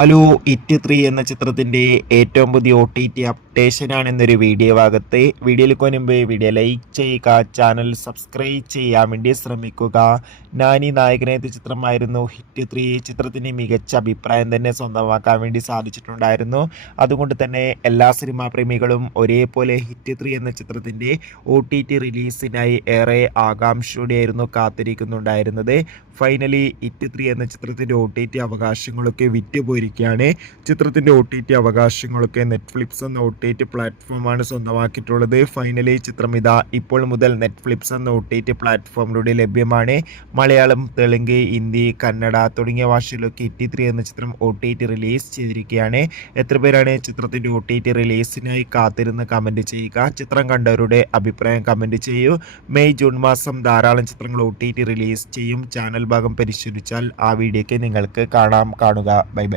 Hello it 3 എന്ന ചിത്രത്തിൻ്റെ ഏറ്റവും പുതിയ OTT അപ്ഡേഷനാണെന്നൊരു വീഡിയോ ഭാഗത്ത് വീഡിയോയിൽ മുൻപ് വീഡിയോ ലൈക്ക് ചെയ്യുക, ചാനൽ സബ്സ്ക്രൈബ് ചെയ്യാൻ വേണ്ടി ശ്രമിക്കുക. നാനി നായകനെത്തിയ ചിത്രമായിരുന്നു ഹിറ്റ് 3. ചിത്രത്തിന് മികച്ച അഭിപ്രായം തന്നെ സ്വന്തമാക്കാൻ വേണ്ടി സാധിച്ചിട്ടുണ്ടായിരുന്നു. അതുകൊണ്ട് തന്നെ എല്ലാ സിനിമാ പ്രേമികളും ഒരേപോലെ ഹിറ്റ് 3 എന്ന ചിത്രത്തിൻ്റെ OTT റിലീസിനായി ഏറെ ആകാംക്ഷയോടെയായിരുന്നു കാത്തിരിക്കുന്നുണ്ടായിരുന്നത്. ഫൈനലി ഹിറ്റ് 3 എന്ന ചിത്രത്തിൻ്റെ OTT അവകാശങ്ങളൊക്കെ വിറ്റുപോയിരിക്കുകയാണ്. ചിത്രത്തിൻ്റെ OTT അവകാശങ്ങളൊക്കെ നെറ്റ്ഫ്ലിക്സ് എന്ന OTT പ്ലാറ്റ്ഫോമാണ് സ്വന്തമാക്കിയിട്ടുള്ളത്. ഫൈനലി ചിത്രം ഇതാ ഇപ്പോൾ മുതൽ നെറ്റ്ഫ്ലിക്സ് എന്ന OTT പ്ലാറ്റ്ഫോമിലൂടെ ലഭ്യമാണ്. മലയാളം, തെലുങ്ക്, ഹിന്ദി, കന്നഡ തുടങ്ങിയ ഭാഷയിലൊക്കെ ഹിറ്റ് 3 എന്ന ചിത്രം OTT റിലീസ് ചെയ്തിരിക്കുകയാണ്. എത്ര പേരാണ് ചിത്രത്തിൻ്റെ OTT റിലീസിനായി കാത്തിരുന്ന് കമൻറ്റ് ചെയ്യുക. ചിത്രം കണ്ടവരുടെ അഭിപ്രായം കമൻറ്റ് ചെയ്യൂ. മെയ് ജൂൺ മാസം ധാരാളം ചിത്രങ്ങൾ OTT റിലീസ് ചെയ്യും. ചാനൽ ഭാഗം പരിശോധിച്ചാൽ ആ വീഡിയോയ്ക്ക് നിങ്ങൾക്ക് കാണുക. Bye bye.